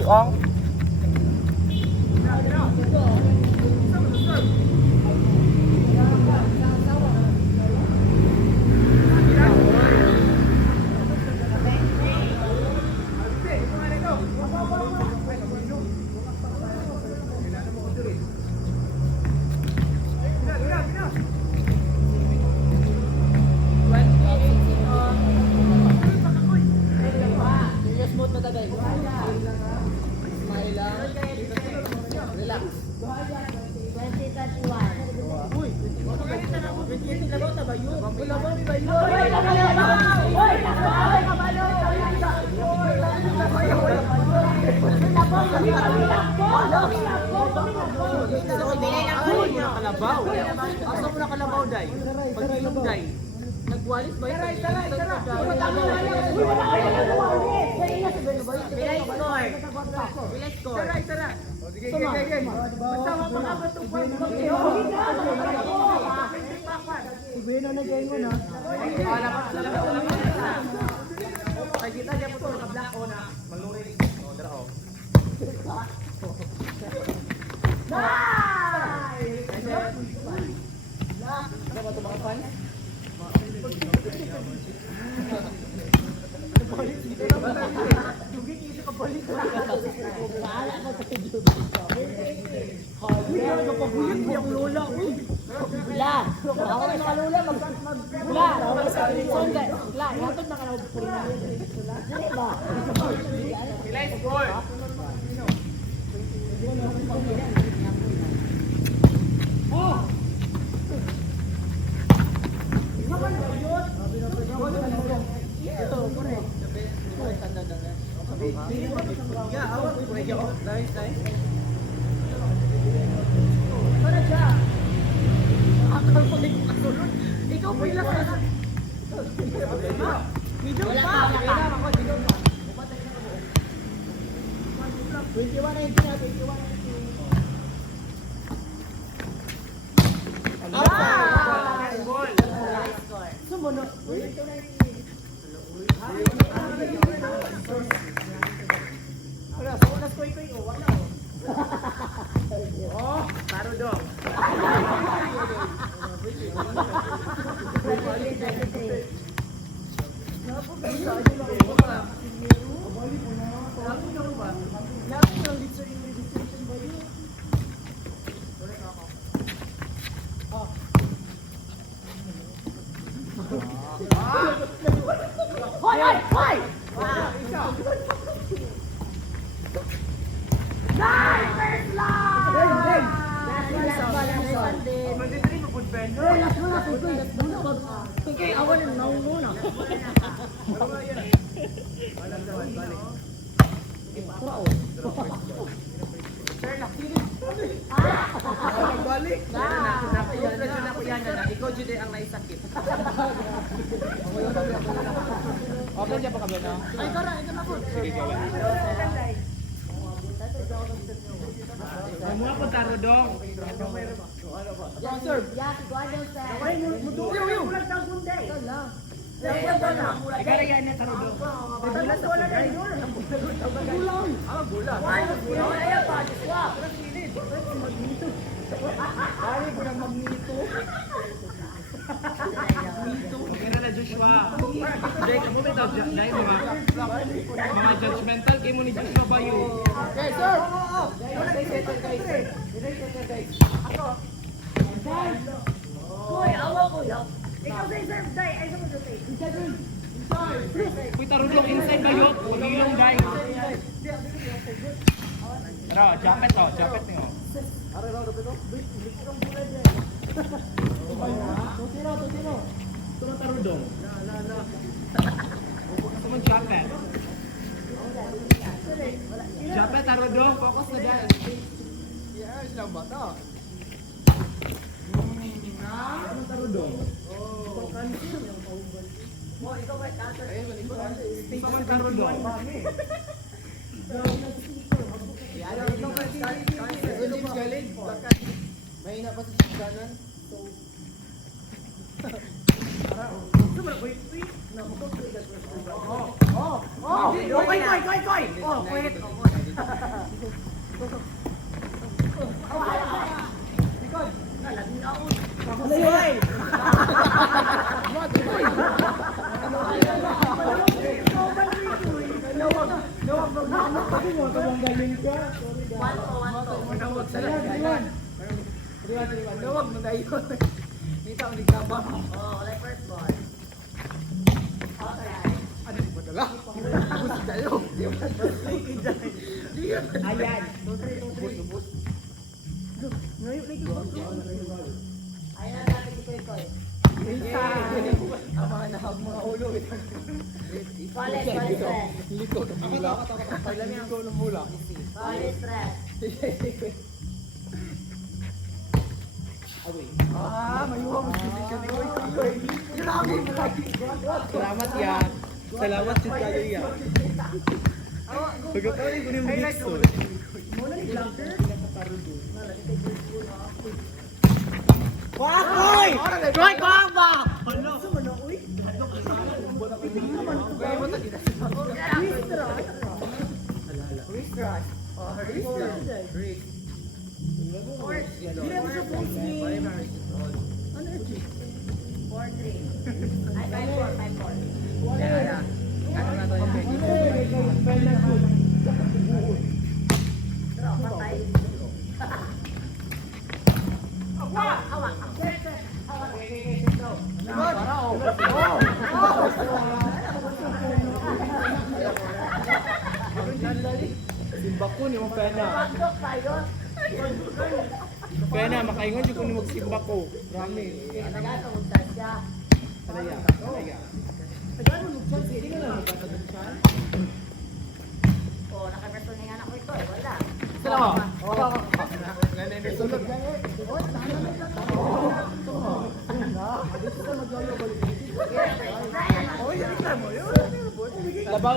Shuang. Kalabaw. Asa mo na kalabaw, Day? Pag-ilong, Day. Nagwalis ba yun? Bilay score. Bilay score. Tara. Sige. Basta mapakabot ang point mo. Bueno na dyan mo na. Kaya kita dyan po ito. Naka-black o na. Malungay. O, tara o. Ikaw po ilang ka. Video pa. 21 na yung pinag-21 na yung sumunod. Wala, sa unas ko ikaw, wala. Oh, taro dong. Balik. Ikaw jud ang naisakit. Okay diyan pa kami na. Ay tara, ito na po. Sige, go. Muna po taro dong. Yes, sir. Yes, go ahead, sir. Yo. Ikaw na yan na taro dong. Ay, ko na magnito. Kaya na Joshua. Jake, mo ba ito? Dahil mga judgmental kayo mo ni Joshua ba yun? Okay, sir! Ako. Hoy, awa ko yun. Ikaw sa sir, day. Ay, sa mo doon, Uy, tarulong inside ba yun? Huwag ilong, day. Pero, jacket niyo. Tutiro. Ito tarudong. Ito mo jacket. Jacket, tarudong. Focus na dyan. Yes, lang ba ito? Ano tarudong? ikaw ba, tatay? Ito mo tarudong. Mahina pa sa siganan. Koy! Oh, wait. Nawag mo na yun. Kita ang ligaba. Oh, like first ball. Okay. Ano di ba dala? Gusto tayo. Ayan. Ayun na natin si Koy. Ang mga nahag mga ulo. College stress. Liko ng mula. Liko ng mula. College stress. Mayuha mo siya ni Koy. Salamat yan. Salamat si Talia. Pagkakaroon ko yung gusto. Wakoy! Troy Baba! Simbako ni mong pena. Pena, makaingon yung kung magsimbako. Rami. Alaya. Oh, nakaperson nga na ko ito. Wala. Salamat. Labaw.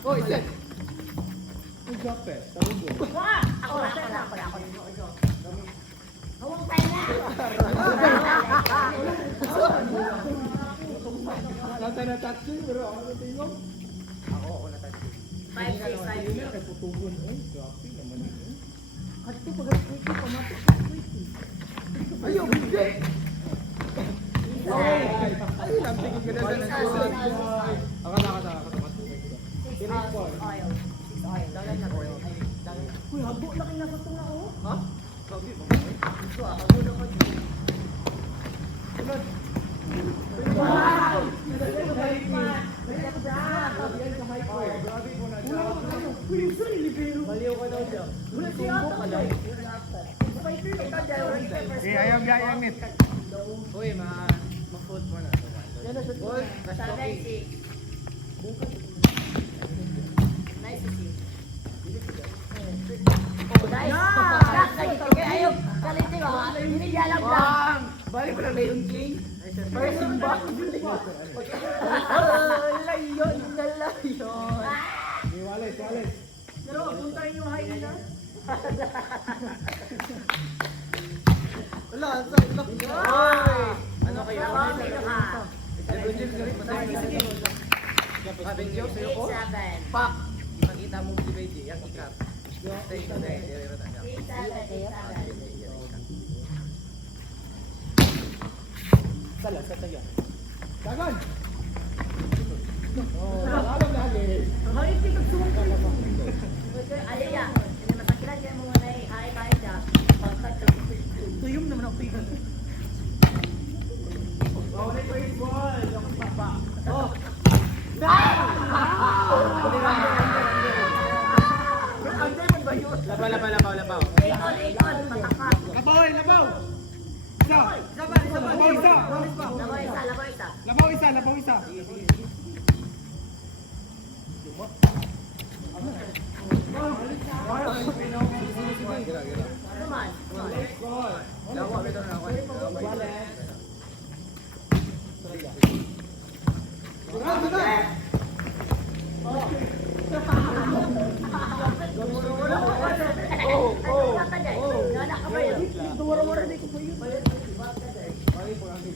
Oh, iset. Ako. Huwag tayo na. Nasa na taxi, pero ako na tingog. Ako na taxi. 5-6. Putugon. Ay, grabe naman yun. Ayaw, hindi. Ay, lang, tingin ka na sa nag-ulit. Akata. Oil. Dalan na oil. Uy, habo na kayo nasa tunga, oh. Ha? Sabi mo. Ito ako. Gulo ko. Wow! Baliw ka daw siya. Ayang nit. Uy, ma-food mo na. Uy, 7-6. Nice to see. Oh, nice. Ayaw. Kaliti ko. Hinigalang lang. Balik mo lang na yung king. First ba? Layon na layon. Walis. Pero, puntahin yung high nila. Wala, sa ilok. Oy! Ano kayo? Dito ka. Sabi niyo, sa'yo ko? 8-7. Pak! Makita mo si Beji, yung ikat. Stay. 8-7. Sala, sa tayo. Dagan! Alam lagi. Alaya. Hindi masakilan dyan mo na eh. Ay, kahit dyan. Tuyom naman ang pigan. Bawalay pa yung ball. Yung papa. Oh! Anday man ba yun? Labaw. Ikon. Matakat. Labaw. Isa. Labo isa. Labaw isa. Naman. Dawa, beto na ako.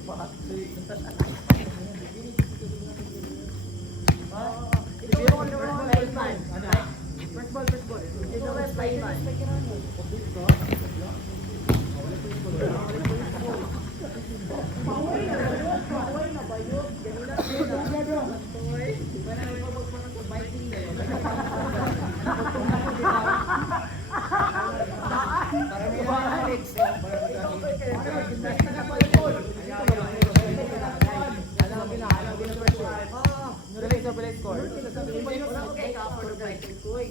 Ito ang number 5. First ball. Ito ang 5. Okay, kapag fighting ko eh.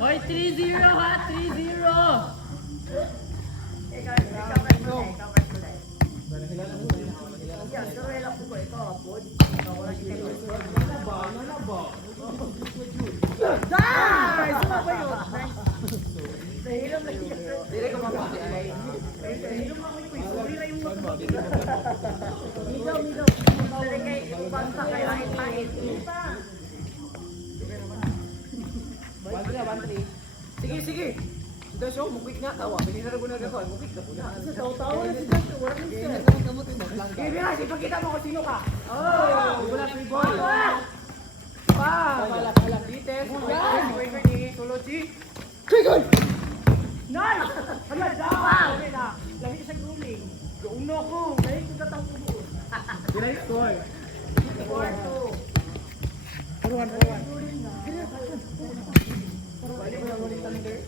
Hoy, 3-0 ha, 3-0. Dili ko mapati ay. Sige. Sudah show, mukik na tawa. Binira ko na gato, mukik na po na. Tawa na si Dante, wala nang siya. Kaya ipakita mo kung sino ka. Oh, wala free ball. Balak. Dites. Wait. Solo G. Trigger! Nice! Hala, down! Lagi sa grueling. Gauno ko. Dahil ko katang kubo. Dili score. 4-2. 4-1. Balik mo lang ulit ang leader.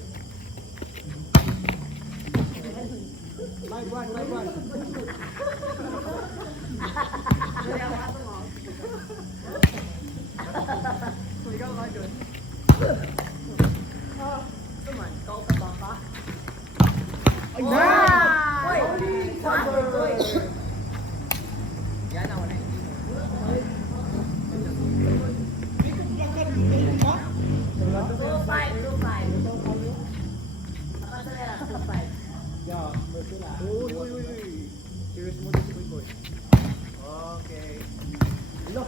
5-1. Ikaw ka doon. Yan ako na hindi mo. Serious mo si Boy. Okay. Hello.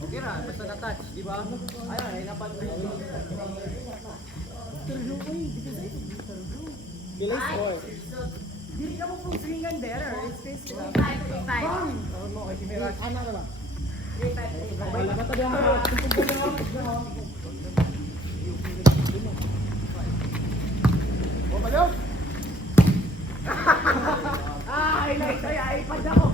Okay ra, basta na-touch, di ba? Ayun, ay napan mo. Delay score. Dili ka mo pong swingan there, it's face to mo kay Mirage. Ana na ba? Wala ba tabi Oh, balo. Highlight ay ipad ako.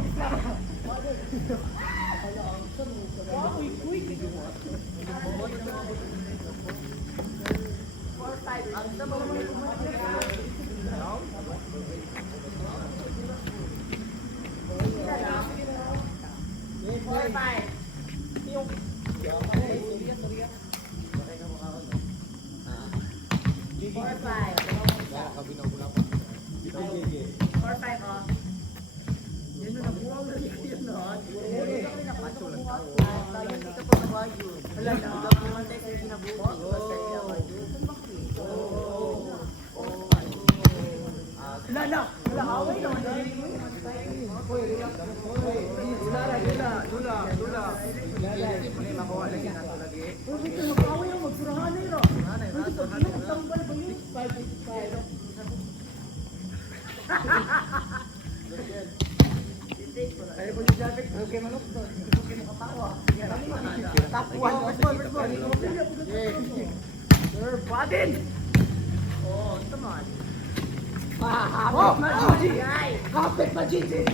Kapit na Gigi!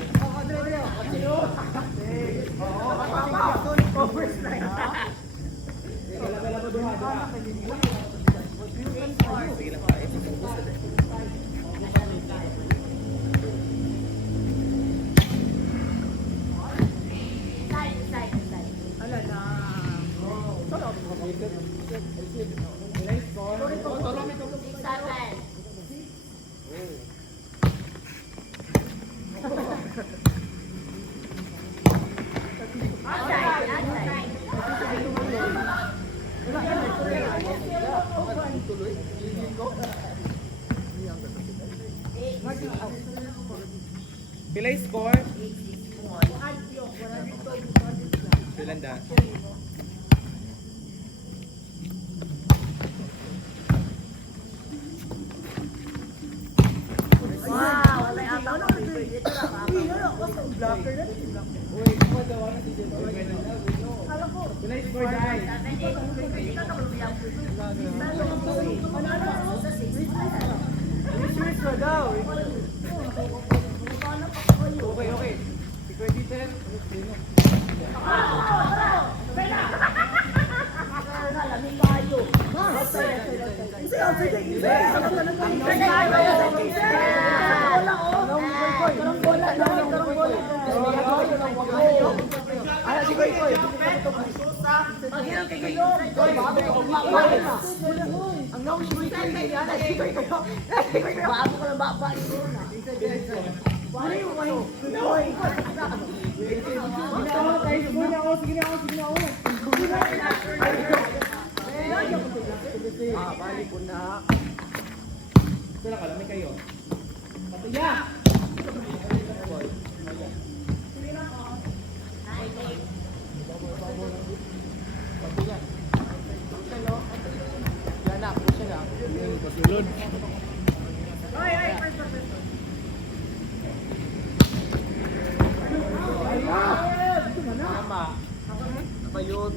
Pila yung score? Yolanda. Wow, wala ata ako favorite. Ito lang ako. Pila yung score, Dai? Okay. Si Kuya Dieter. Lamig kayo. Bago ko lang babalik ko na. Balik ko na. Sila ka, lamig kayo. Patuya! Pasulod. Tama. Nabayot.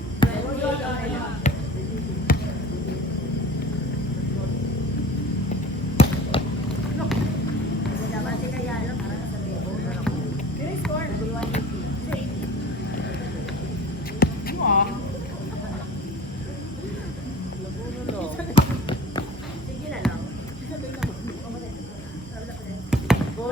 Sige na lang. Oh,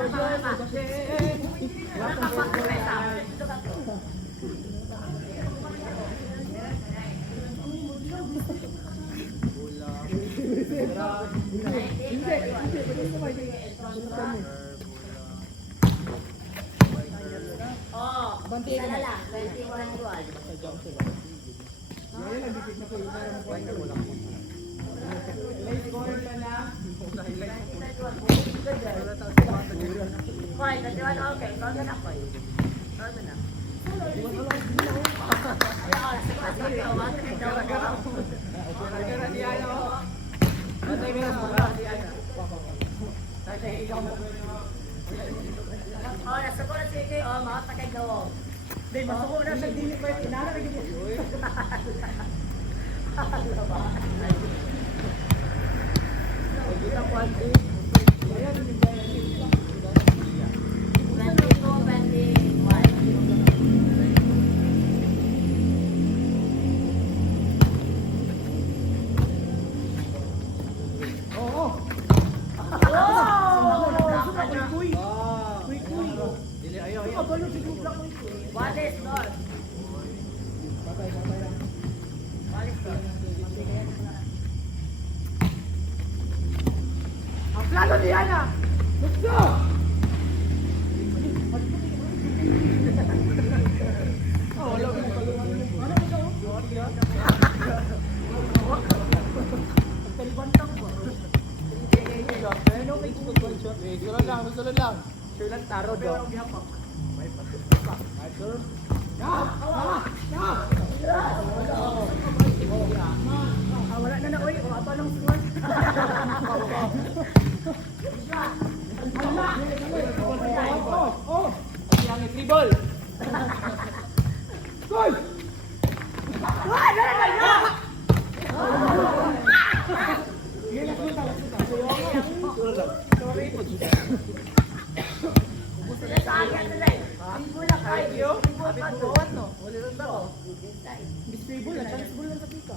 isa na lang. 21. Koy, natiwan okay. Ikaw na na, Koy. Ikaw na na. Oh, nasa ko na sige. Oh, mga takay gawang. Dahil masuko na sa dili ko yung inara. What is not? Plano ni Ana! Let's go! Sunod lang. Sure lang taro do. Wala na na, oy. Apa lang score? Yang tribal. Gol! Distribule na, transbule lang sa pika.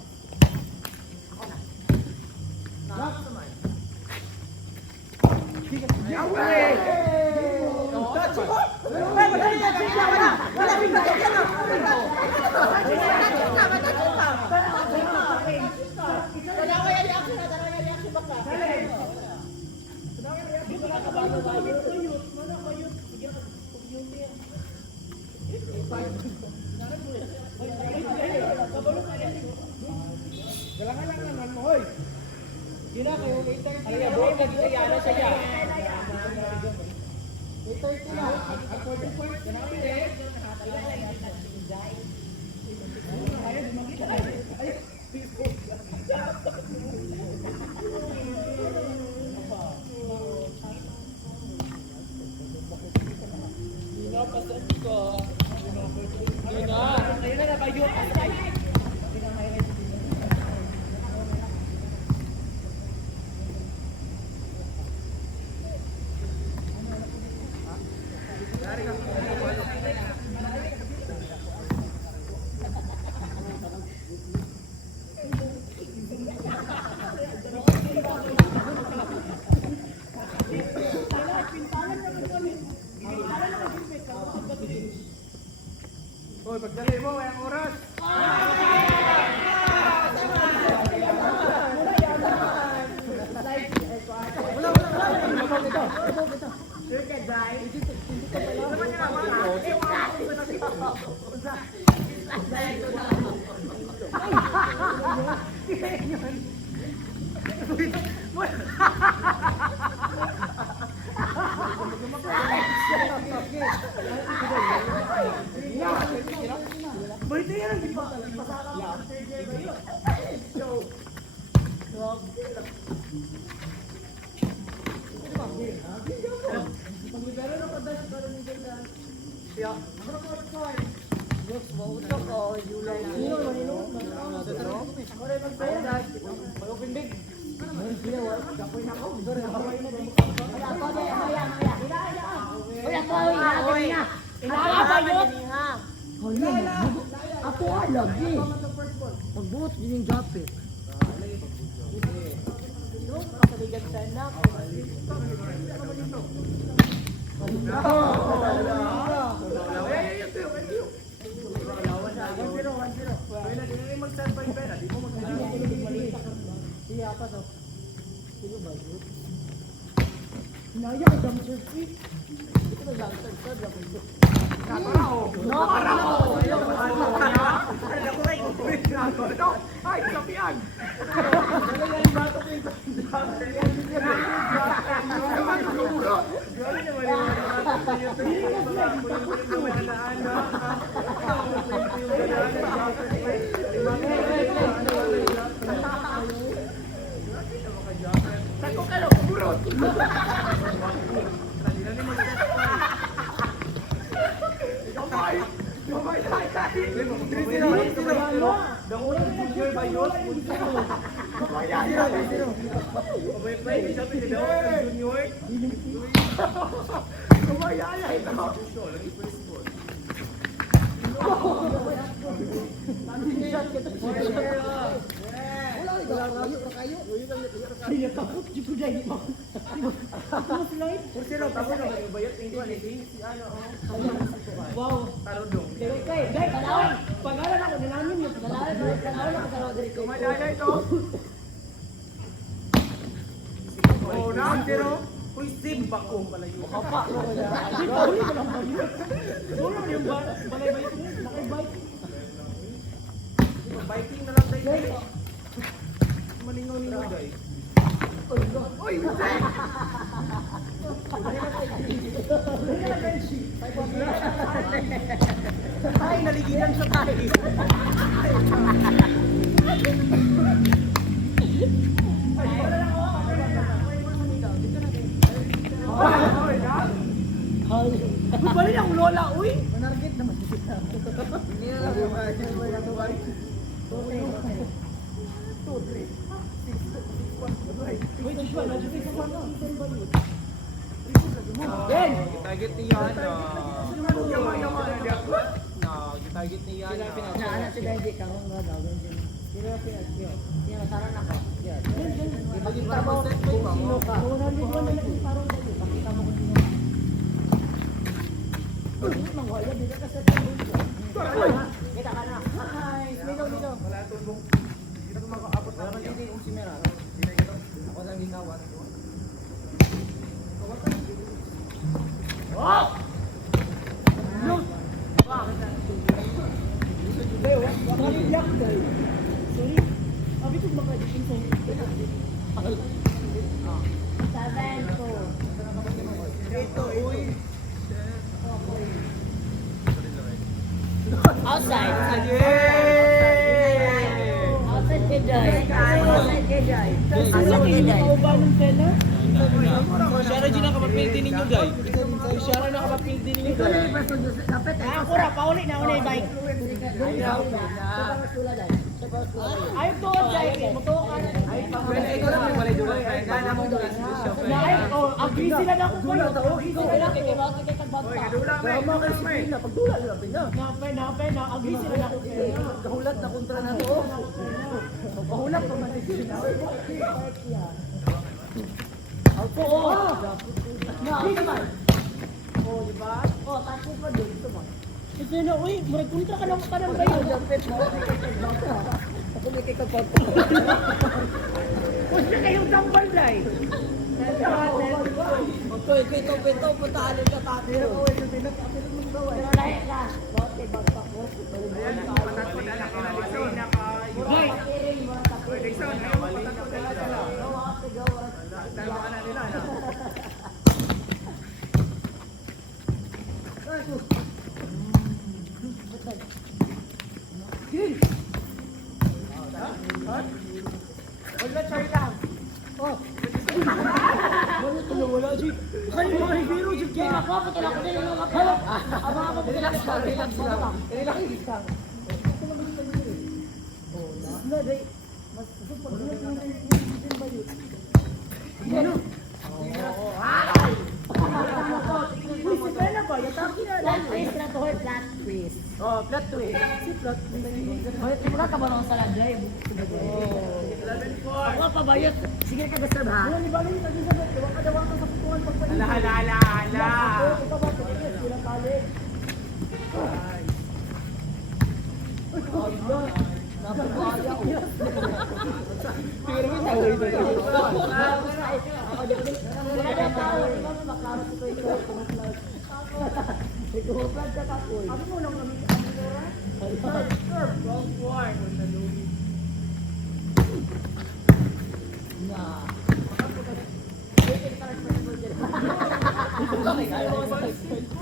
Galangan lang naman mo, hoy. Gina kayo, Ay, abot lagi kaya na siya. Hoy, pagdali mo, ang oras. Ako lagi. Pagbuot din yung japit. Ay, kapian! Wow. Guys, pangalan ako nalamin mo. Pangalan ako sa Rodrigo. Kumadala ito. Oh, round zero. Uy, Simba ko pala yun. Papa. Hindi pa huli ko lang ba yun? Duro yung balay-balay ko yun. Nakay-bike. Biking na lang tayo. Maningaw-ningaw guys. Uy, ay, naligitan sa tayo. Balik ang lola, uy! Manargit naman. Hindi na lang. Uy, Joshua, nandito sa ano? Ben! Target ni Yana. No, target ni Yana. Naanak si Benji, kang mga gawin din. Sino yung pinagyo? Sino nasaran ako? Yes. Ipagkita mo set ko ba? Sino ka? Una din mo na lang parang dali. Pakita mo kung sino. Mangwala, di ka sa tayo. Kita ka na. Ay, dito. Wala tumbong. Hindi na makaabot na lang hindi kung si Mera. Ako lang ginawa. Sorry. Abi ko mga dikin sa 7-2. Ito, uy. Asa din dai. Shara di nakapapildi ninyo, day. Shara nakapapildi ninyo, day. Ako ra pauli na unay bike. Ay to jay mo to kan. Pwede ikaw lang walay dulang. Kaya mo dulang. Ay oh, agree sila na ko kayo. Okay sila na ko. Dulang na. Pagdula lang pina. Na agree sila na ko kayo. Kahulat na kontra na to. Kahulat pa man sila. Ako oh. Na naman. Oh, di ba? Oh, tapos pa dito mo. Ito na, uy, murag kontra ka lang pa ng bayo. Ako may kikapagpo. Huwag na kayong tambal, day. Ito, puntahan ka tayo. Pero lahi ka. Bote, bagpakos. Hoy! Wala char lang. Oh. Wala si. Kaya mga hero si Ken. Ako pa talaga ko din mga kapal. Aba ako pa talaga ko din mga kapal. Ini lang isa. Oh, na dai. Mas super good na din ba yun? Ano? Oh, ay. Uy, si Bella ba? Yataki na. Flat twist na to, flat twist. Oh, plot twist. Si plot twist. Hoy, wala ka ba nang salad dai? Ako pa bayot. Sige ka gusto ba? Wala ni Bali sa Elizabeth. Wala ka daw sa putuan pagpalit. Hala. Ito ba? Sila palit.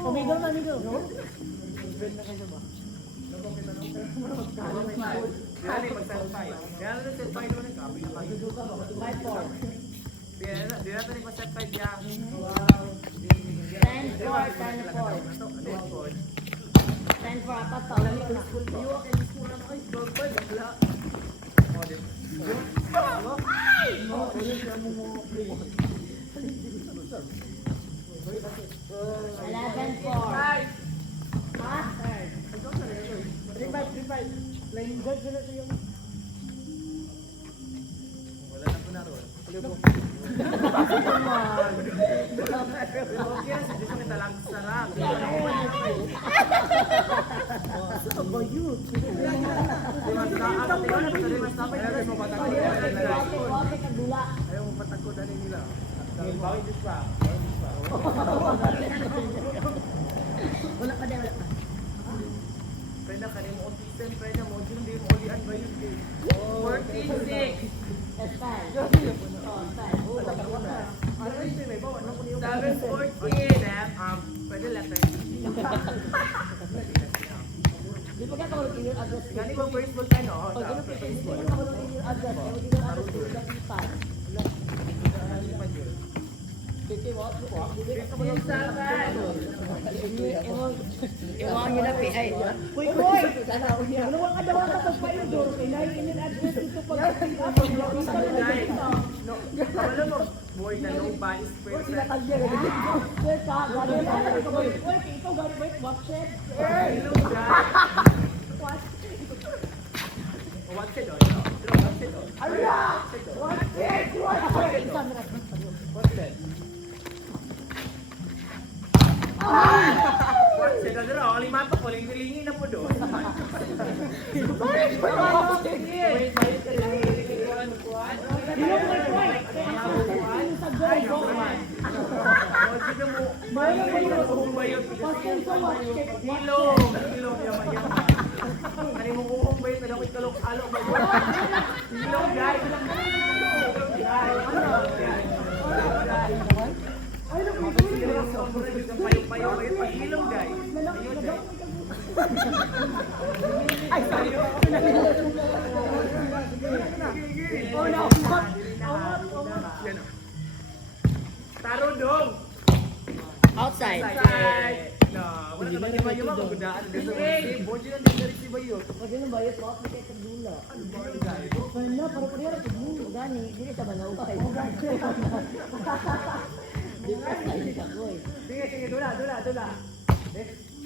Umigaw na niyo. Kaya mag-set-five. Kaya set-five naman ang copy. Di natin mag-set-five yan. 10-4. 10-4, apat to. Eleven four. Master. 3-5. Playing good sila sa yung... Wala na po na ron. Okay, sa Diyos may talang sarap. Ito ba yun? Wate kagula. Ayaw mo patagkodan nila. Bawin Diyos pa. Wala pa din, wala pa. Prenda ka mo autism, prenda mo hindi mo ulian ba yun? 14-6. That's fine. Oh, fine. 7-14. Pwede letter. Di ba ka tawag yung address? Gani ba first ball tayo, no? Pag ganun, hindi mo tawag yung address. Hindi mo tawag yung address. Iwan nyo na ay. Uy! Ano ang adawa ka pagpa-indoor? Kailangan in-address ito pag... Wala mo, boy na no body spray. Sir, ka, gano'n na. Uy, ikaw gano'n ba? Watch it. What's it on? What's it on? Ala! Watch it! What's that? What's it on? Ano? Limato ko, lingi na po doon. Ano mo kuhong ba yun? Pero ako'y kalok-alo ba yun? Ilong, guys! Ilong, guys! Oh, no. Taro dong. Outside. No, wala ka magkima-yuma kung gudaan. Bonji lang din na-receive ba yun? Pag yun ang bayot, baka may kaya tagdula. Kaya na, para pa rin tagdula. Gani, dili sa banaw kay. Sige, dula.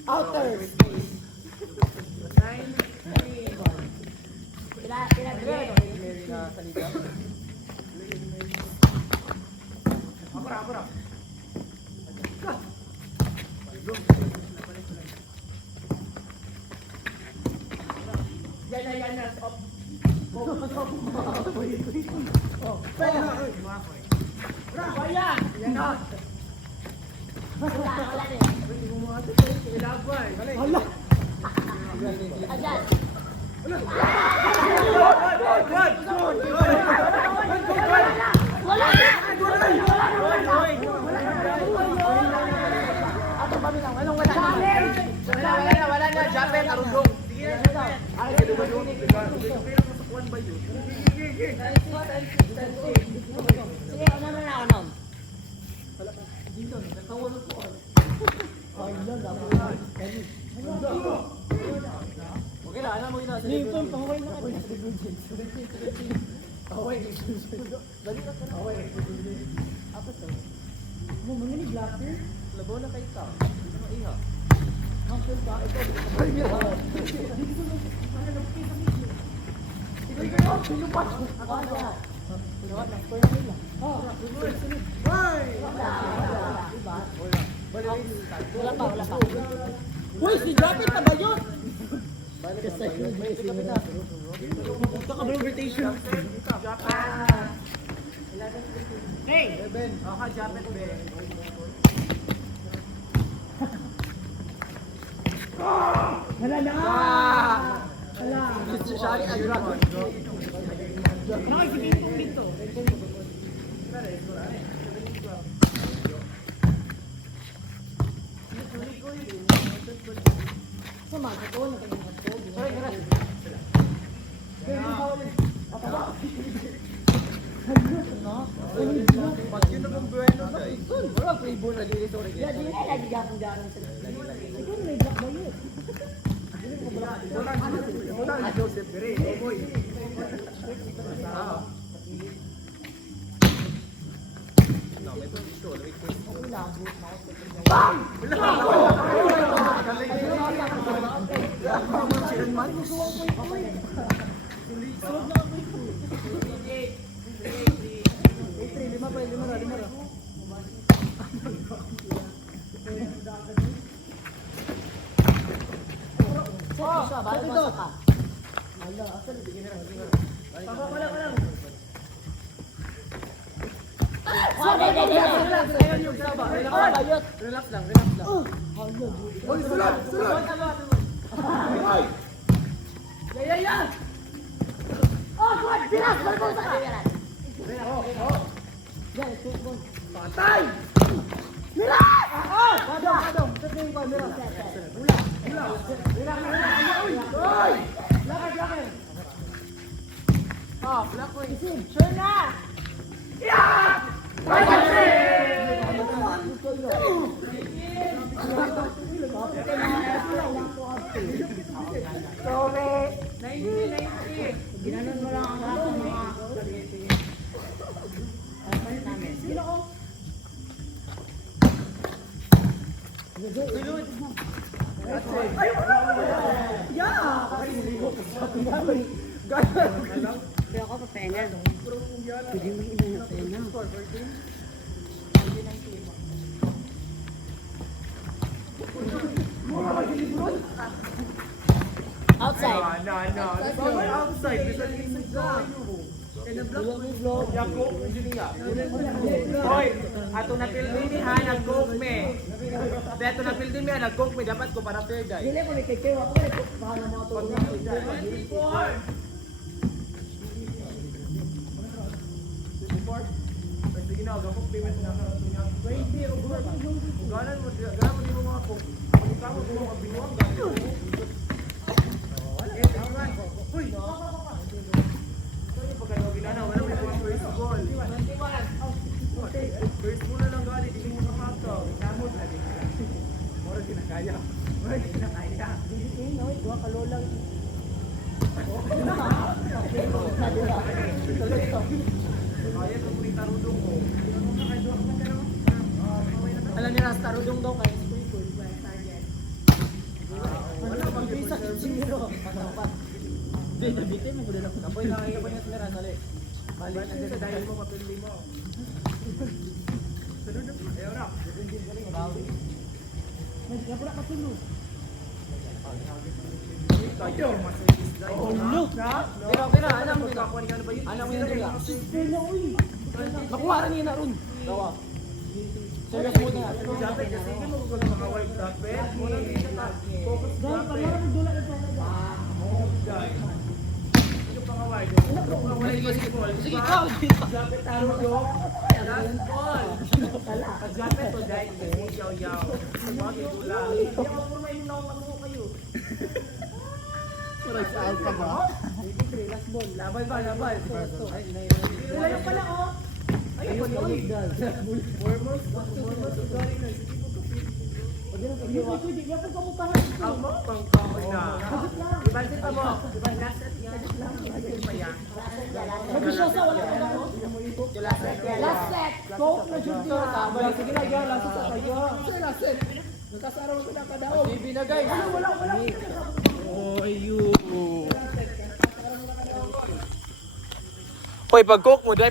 Outers! Pila grade. Apura. Yan. Stop. Kaya! Yan na! Wala din. Ilabay! Hala! Adjust. Wala. Ato kami lang, anong wala? Challenge! Wala na! Japet, arundong! Sige, ano na ako. Okay na, alam mo yun na. Newton, pangaway na kayo. Apa to? Mo mangini blaster? Labaw na kayo ka. Ano iha? Hampir ka ito. Wala pa. Uy, si Japet na ba yun? Kakabang rotation. Hey! Ben, ka Japet, Ben. Hala na! Hala! Shari, ayun. Nakikipin dito. Sama, ito na kayo ito. Sorry, gara. Pag yun na mong bueno, guys. Wala flavor na dito. Ya, dili lagi gapon-gapon sa. Ito may black ba yun? Wala na Joseph Gere. Boy. No, may posisyon. Sa bago masuk ka. Relax lang. Oh, good. Bilas, bago sa ka. Patay! Adong! Sabihin ko, meron. Sure na! Ginanon mo lang ang aking mga namin. Sino ko? Pero ako pa pena. Pwede mo ina na pena. Outside. No. Outside. Yako, hoy, ato na pildinihan ang coke me. Ato na pildinihan ang coke me, dapat ko para fair guys. Dili ko may kikewa ko. Bahala mo ito. Sige na, gapok payment na ako. Ganan mo di mo mga coke. Ikaw mo mga binuang ganan. Hoy. Sorry pagka ginana, wala may mga first goal. First goal na lang guys. kaya. Hindi na kaya. Hindi na, wait, ka lolang. Kaya ito po yung tarudong ko. Alam niya, tarudong daw kayo. Wala pang bisa, siniro. Hindi, nabitin mo din ako. Kapoy na kayo pa niya sila sali. Balik na din dahil mo mapili mo. Sunod na. Ayaw na. Nagkabra ka tulo. Tayo. Oh, no. Pero, alam mo ba yun? Alam mo yun nila. Pela, uy. Nakuha rin yun na ron. Dawa. Serious mo na. Dapat kasi hindi mo kung mga white dapat. Focus Dahil pala na magdula na talaga. guys. Ito pang white. Sige, ikaw. Dapat taro do. Last ball. Dapat to dahil kasi yaw-yaw. Huwag idula. Hindi ako puro may inaw mo kayo. Saan ka ba? Last ball. Laban ba? Laban. Wala yung pala, oh. Ayun, Hindi ko pwede. Yan po kamutahan. Amo, pang-kamoy na. Ibansin pa mo. Iban, last set yan. Nag-isyosa, wala ka lang, oh. Last set. Coke na dyan din. Sige na, yan. Last set tayo. Last set. Nagkasaraw ko na kadaog. Bibi na, guys. Wala. Oh, you. Hoy, pag coke mo, dahil